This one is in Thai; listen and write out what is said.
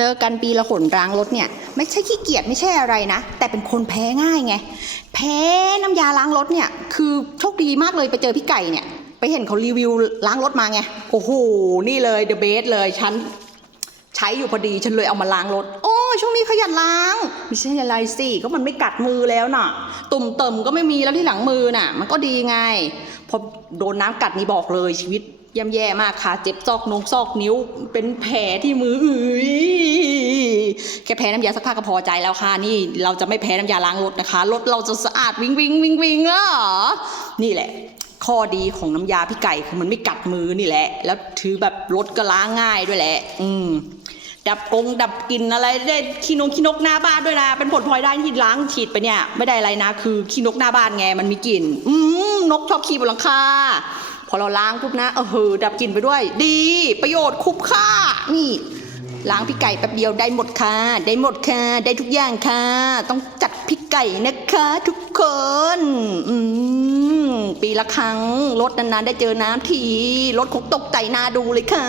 เจอกันปีละหนร้างรถเนี่ย ไม่ใช่ขี้เกียจไม่ใช่อะไรนะ แต่เป็นคนแพ้ง่ายไง แพ้น้ำยาล้างรถเนี่ย คือโชคดีมากเลยไปเจอพี่ไก่เนี่ย ไปเห็นเขารีวิวล้างรถมาไง โอ้โห นี่เลยเดอะเบสเลยฉันใช้อยู่พอดีฉันเลยเอามาล้างรถ ช่วงนี้ขยันล้าง ไม่ใช่อะไรสิก็มันไม่กัดมือแล้วน่ะ ตุ่มเติมก็ไม่มีแล้วที่หลังมือน่ะ มันก็ดีไงพอโดนน้ำกัดนี่บอกเลยชีวิตย่ำแย่มากค่ะ เจ็บซอกนงซอกนิ้ว เป็นแผลที่มืออุ้ยแค่แพ้น้ำยาซักผ้าก็พอใจแล้วค่ะ นี่เราจะไม่แพ้น้ำยาล้างรถนะคะรถเราจะสะอาดวิงวิงวิงวิงแล้วเหรอนี่แหละ ข้อดีของน้ำยาพี่ไก่คือมันไม่กัดมือนี่แหละ แล้วถือแบบรถก็ล้างง่ายด้วยแหละ อืม ดับกงดับกลินอะไรได้ขี้นกขี้นกหน้าบ้านด้วยนะเป็นผลพลอยได้ที่ล้างฉีดไปเนี่ยไม่ได้อะไรนะคือขี้นกหน้าบ้านไงมันมีกลิ่นอืมนกชอบขี้บนหลังคาพอเราล้างปุ๊บนะเออดับกลิ่นไปด้วย ดี ประโยชน์คุ้มค่านี่ล้างพี่ไก่แป๊บเดียวได้หมดค่ะ ได้หมดค่ะ ได้ทุกอย่างค่ะ ต้องจัดพี่ไก่นะคะ ทุกคน อืม ปีละครั้งรถนานๆได้เจอน้ำทีรถคงตกใจนาดูเลยค่ะ